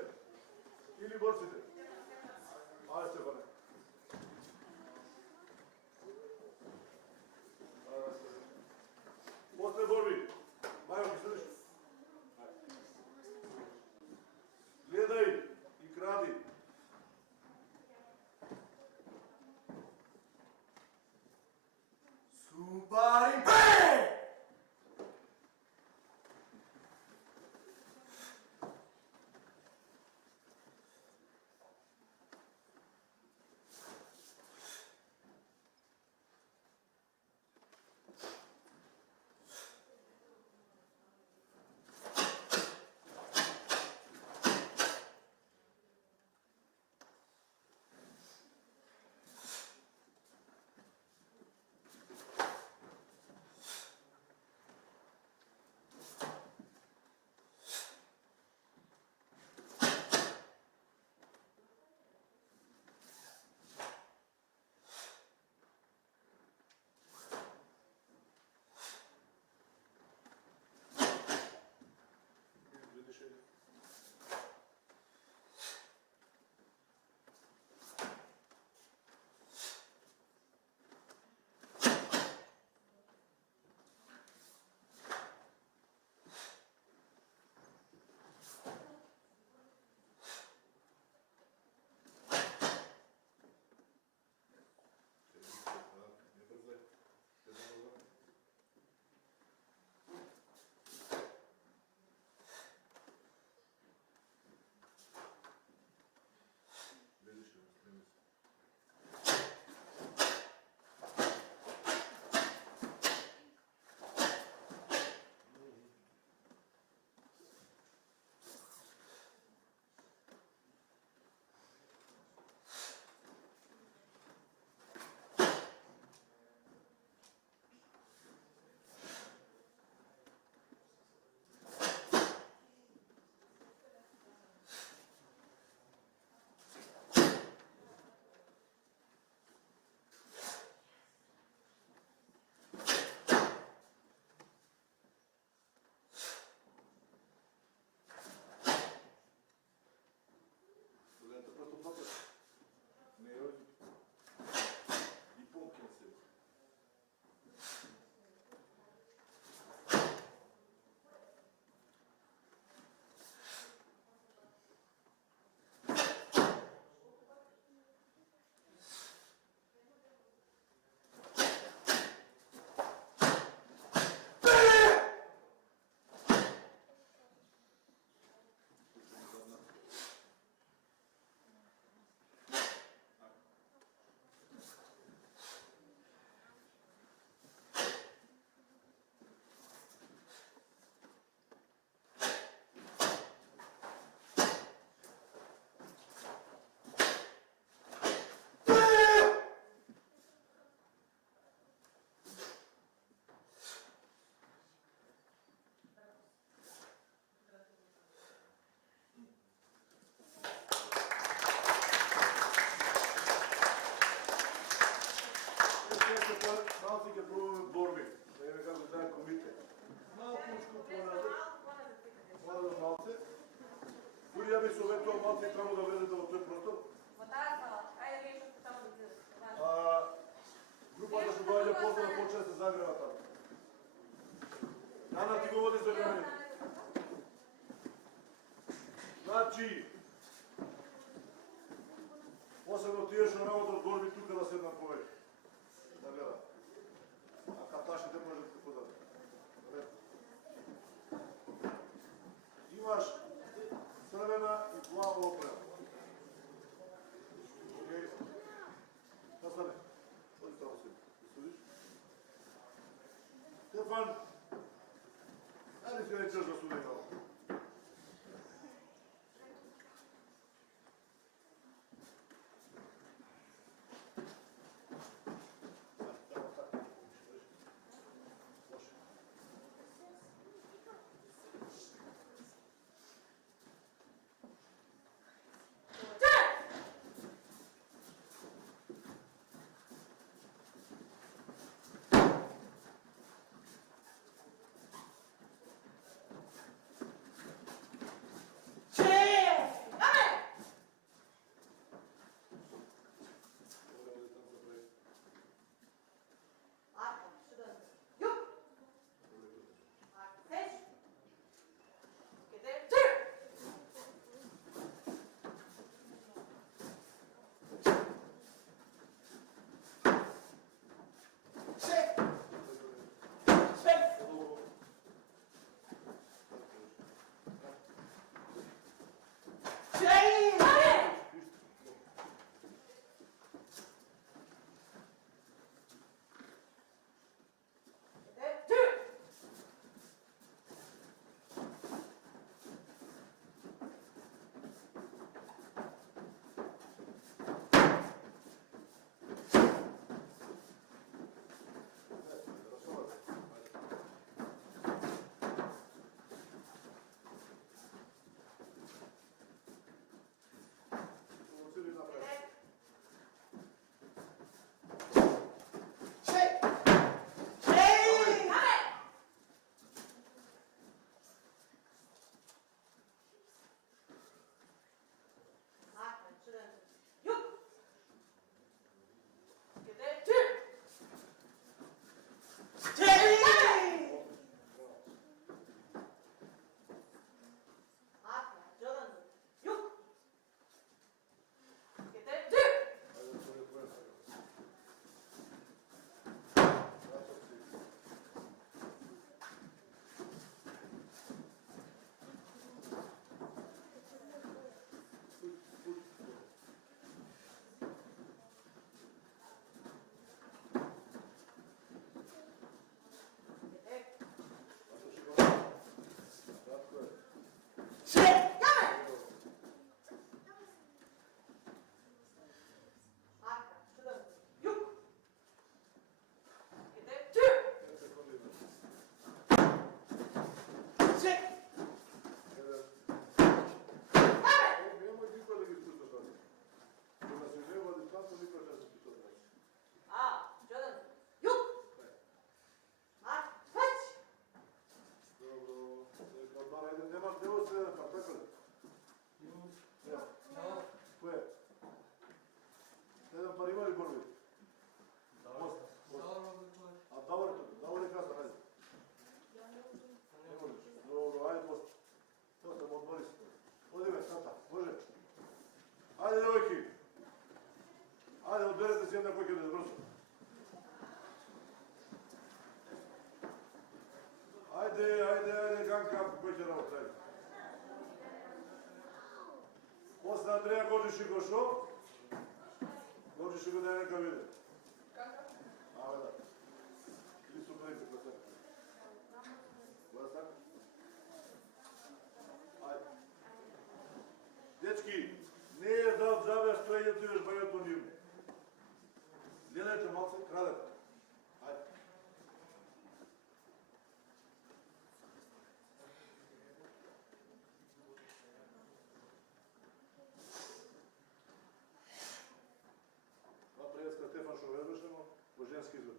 Или борците? Ајде, Стефане. После борби. Мајо, ги следиш? Гледај и кради. Супари бе! Малци ќе пробуваме борби, да ја како таа комите. Малку поназад, малце. Дури ја би советувал малци таму да влезете во тој простор. Во таа сала, ајде вие што таму да Групата што доаѓа после да почне да се загрева таму. Нана ти го водиш за време. Значи, посебно тие што работат од борби тука да седнат повеќе. Да гледа. А каташите може да подадат. Имаш црвена и плава опрема. Окей. Настане. Оди таму си. Судиш? Стефан, ајде се не чеш да суди као. нема среден пар, така ли? Кое? Среден пар има ли борби? А Давор е тук, Давор е каза, хайде. Не можеш. Добро, хайде после. Тоа се одмори се. Оди бе, тата, може? Хайде, девојки. Хайде, одберете си една кој ќе да избрзо. Ajde, Ganka, koji će nam ostaviti. Posle Andreja Gođiši go šo? Gođiši go da je neka vide. A, da. Ili su prvi kod sebe. Gleda sad? Ajde. Dečki, nije da džabe što je ti još bajati u njim. Gledajte malce, kradete. Ajde. Стефан Шоведошемо, по женски извод.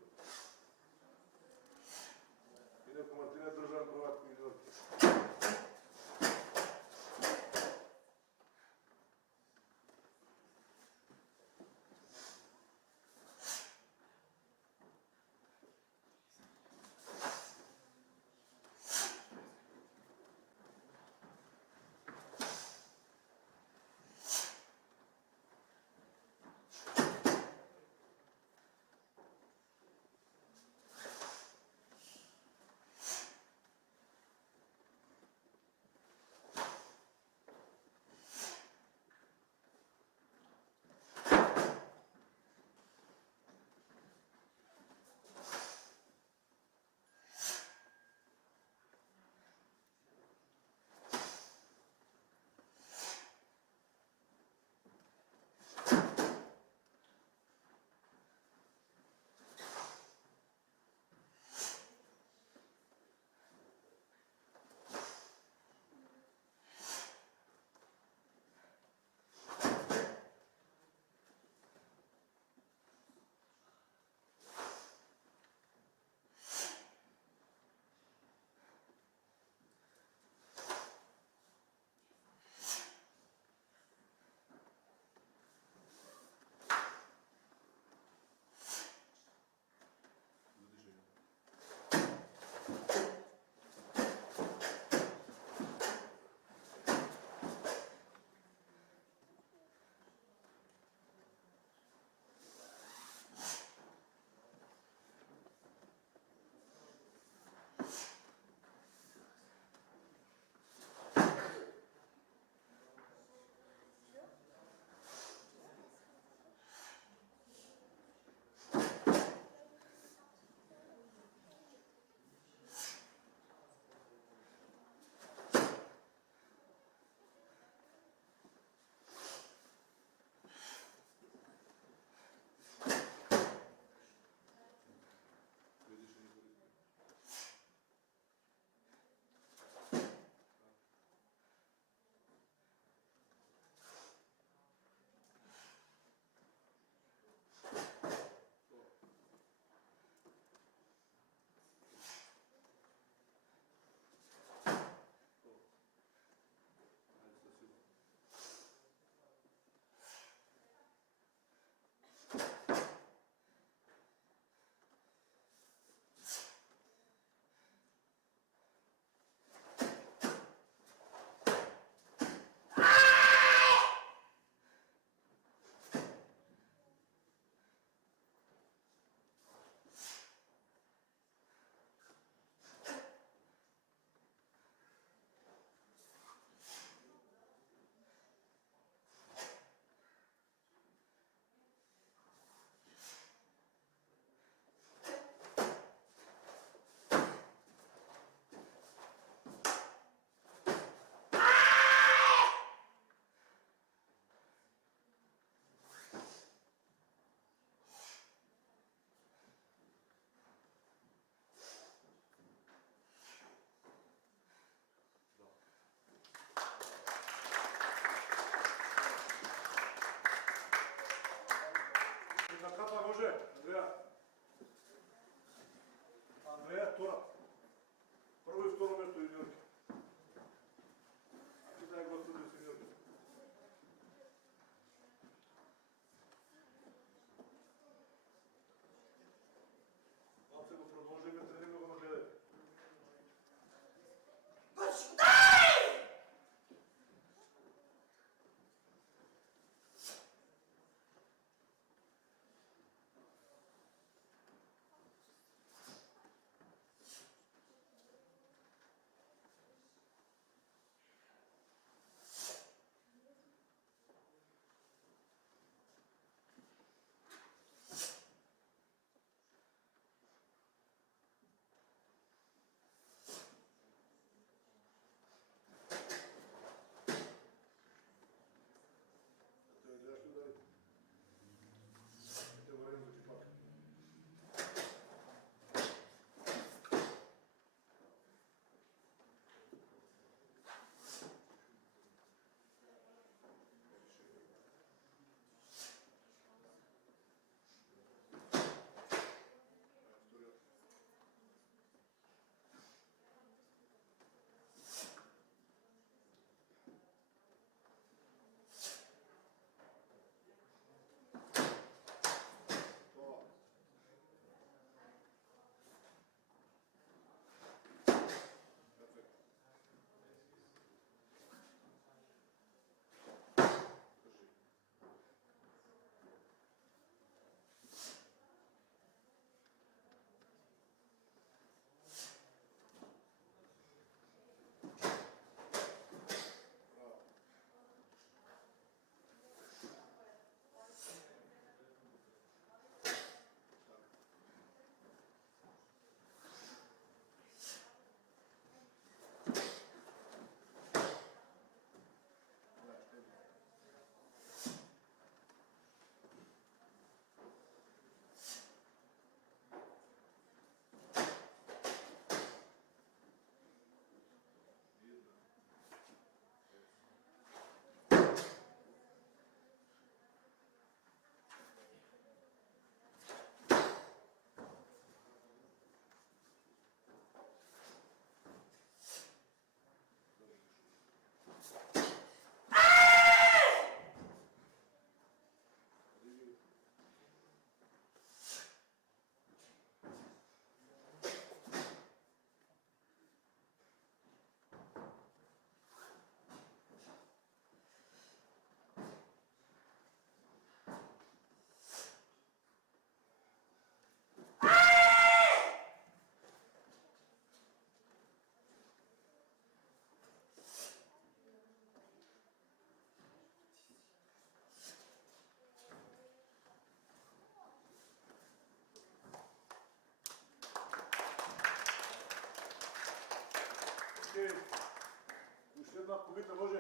Kako biti može?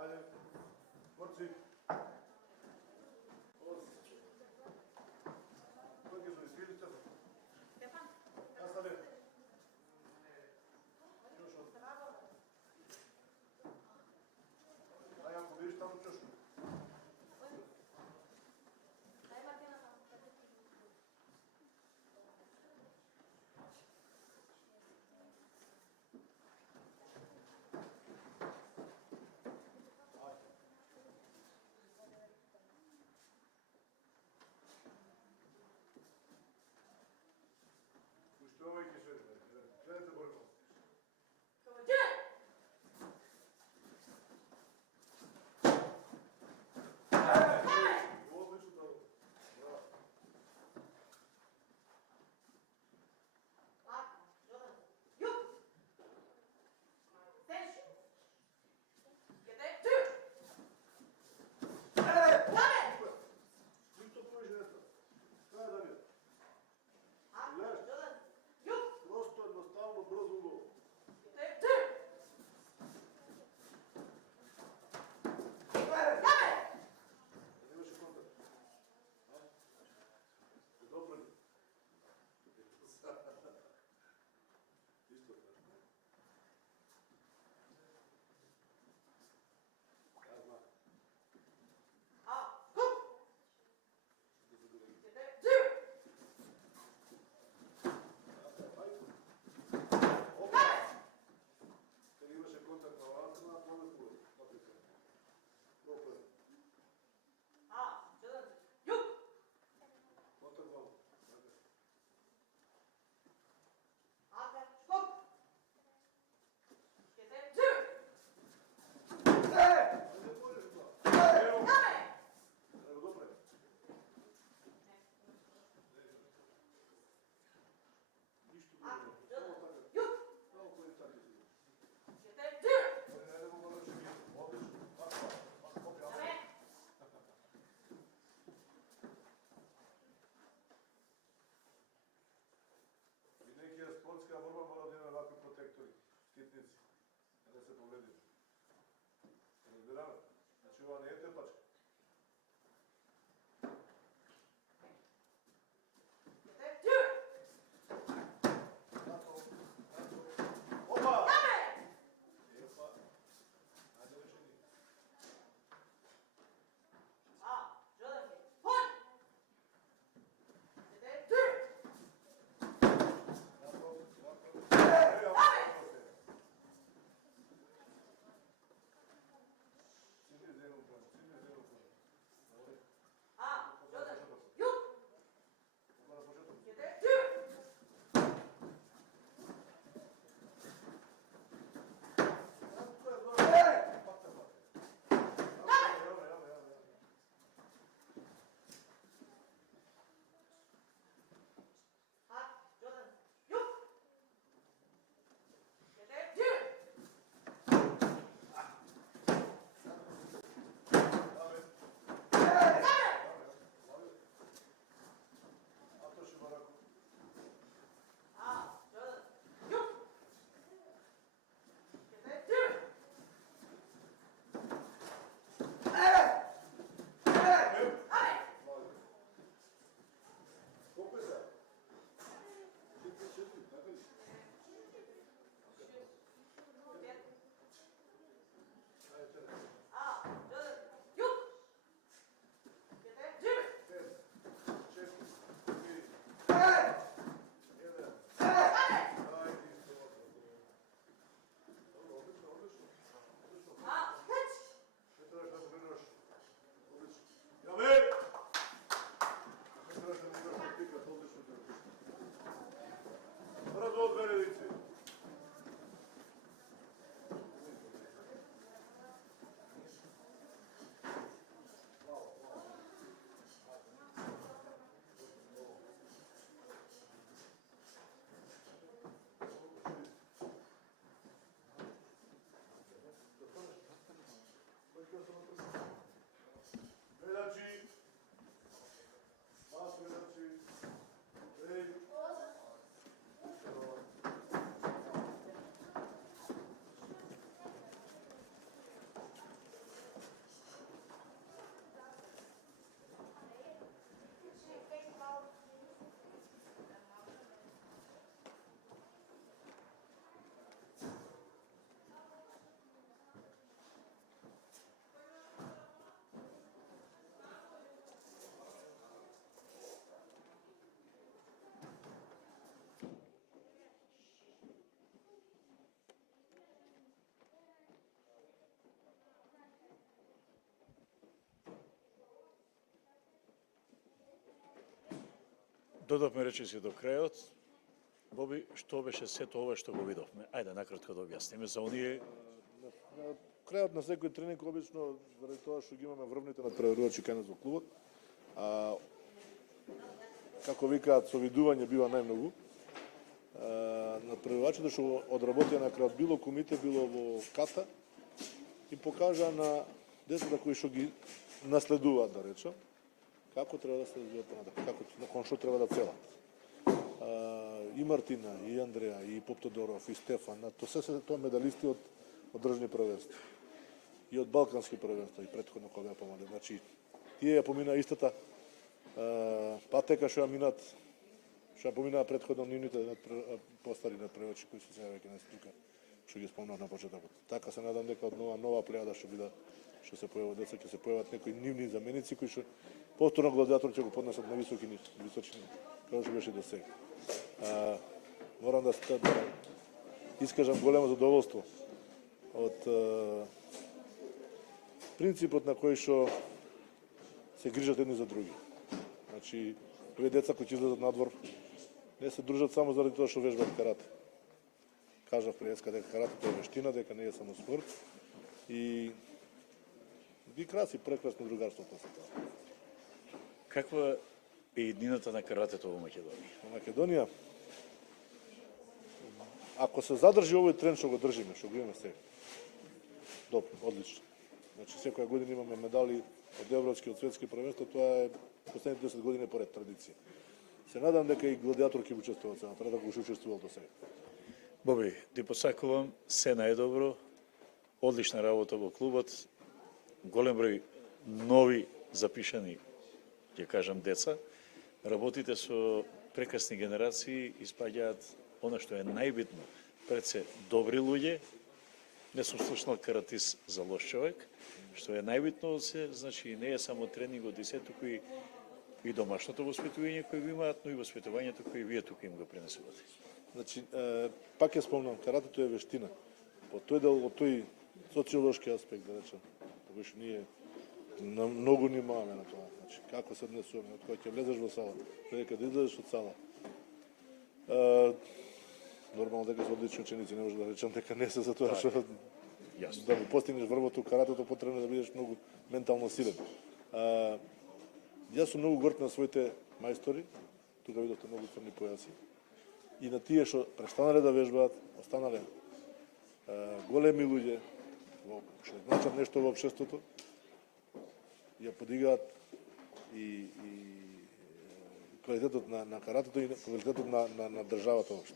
Ajde, morci. Koliko su ispilice? Stefan? Nastave. Još od. Aj, ako vidiš tamo čošku. Pušte ovaj kišer. Gledajte borimo. Odlično dobro. Bravo. Ništa poviše ne treba. Kaj da nije? Gledaš? Prosto, jednostavno, brzo u gol. Imaš i kontakt. Je dobro li? Isto tako. Ja znam. Kad imaš kontakt na vratima, onda tvoj. Napisano. Dobro. Kontakt vam. Ajde, možeš dva. Evo. Evo, dobro je. Ništa dobro. Samo tako. Samo koji je tako izgleda. Ne mogu da ću biti. Odlično. I neki sportska borba mora da ima ovakvi protektori, štitnici, da se povredimo. Razbiramo. Znači ova ne je tepačka. Opa! Epa. Ajde više nije. Brzo od Benedici. Gledači. Vas gledači. Ej. Додавме речиси до крајот. Боби, што беше сето ова што го видовме? Ајде накратко да објасниме за оние. На крајот на секој тренинг обично заради тоа што ги имаме врвните на преверувачи кај нас во клубот, а како викаат совидување бива најмногу. На преверувачите што одработија на крајот било комите, било во ката и покажа на децата кои што ги наследуваат, да речем, како треба да се развијат понатака, како кон што треба да целат. И Мартина, и Андреа, и Поптодоров, и Стефан, тоа се тоа медалисти од државни првенства и од балкански првенства и претходно кога беа помале. Значи, тие ја помина истата патека што ја минат, што ја поминаа претходно нивните постари надпревачи кои се сега веќе не се тука, што ги спомнав на почетокот. Така се надам дека од нова плејада што се појавува деца, ќе се појават некои нивни заменици кои што повторно гладиатор ќе го поднесат на високи височини, како што беше до сега. Морам да искажам големо задоволство од принципот на кој што се грижат едни за други. Значи, овие деца кои ќе излезат надвор не се дружат само заради тоа што вежбаат карате. Кажав преска дека каратето е вештина, дека не е само спорт и ги краси прекрасно другарство после тоа. Каква е иднината на каратето во Македонија? Во Македонија, ако се задржи овој тренд што го држиме, што го имаме сега, добро, одлично. Значи, секоја година имаме медали од европски, од светски првенства, тоа е последните 10 години поред традиција. Се надам дека и гладиатор ќе учествува сега, треба да го учествувал до сега. Боби, ти посакувам се најдобро, одлична работа во клубот, голем број нови запишани, ќе кажам, деца. Работите со прекрасни генерации, испаѓаат она што е најбитно, пред се добри луѓе. Не сум слушнал каратист за лош човек, што е најбитно се, значи не е само тренингот и се, туку и домашното воспитување кој го имаат, но и воспитувањето кој вие тука им го пренесувате. Значи, пак ја спомнам, каратето е вештина. По тој дел, од тој социолошки аспект, да речем, кој што ние многу внимаваме на тоа. Значи, како се однесуваме, од кој ќе влезеш во сала, дека да излезеш од сала. Нормално дека се одлични ученици, не може да речем дека не се за тоа што да го постигнеш врвото каратето, потребно да бидеш многу ментално силен. Јас сум многу горд на своите мајстори, тука видовте многу црни појаси, и на тие што престанале да вежбаат, останале големи луѓе, што значат нешто во општеството, ја подигаат и квалитетот на каратето и квалитетот на државата општо.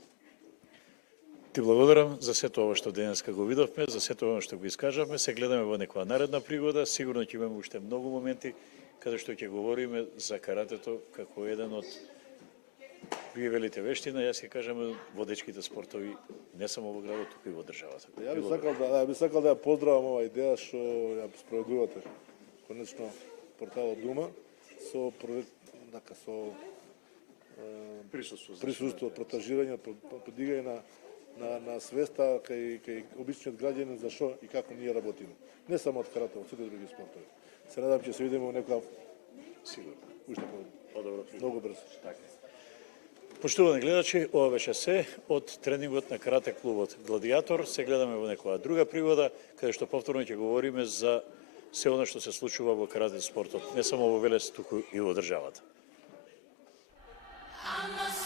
Ти благодарам за сето ова што денеска го видовме, за сето ова што го искажавме. Се гледаме во некоја наредна пригода. Сигурно ќе имаме уште многу моменти каде што ќе говориме за каратето како еден од вие велите вештина, јас ќе кажам водечките спортови не само во градот, туку и во државата. Ја би сакал да ја поздравам ова идеја што ја спроведувате. Конечно порталот Дума со присуство, протажирање, подигање на свеста кај обичниот граѓанин за што и како ние работиме. Не само од карате, од сите други спортови. Се надам ќе се видиме во некоја Сигурно. уште Подобро. многу брзо. Така. Поштувани гледачи, ова беше се од тренингот на карате клубот Гладиатор. Се гледаме во некоја друга пригода, каде што повторно ќе говориме за се она што се случува во карате спортот, не само во Велес, туку и во државата. I'm a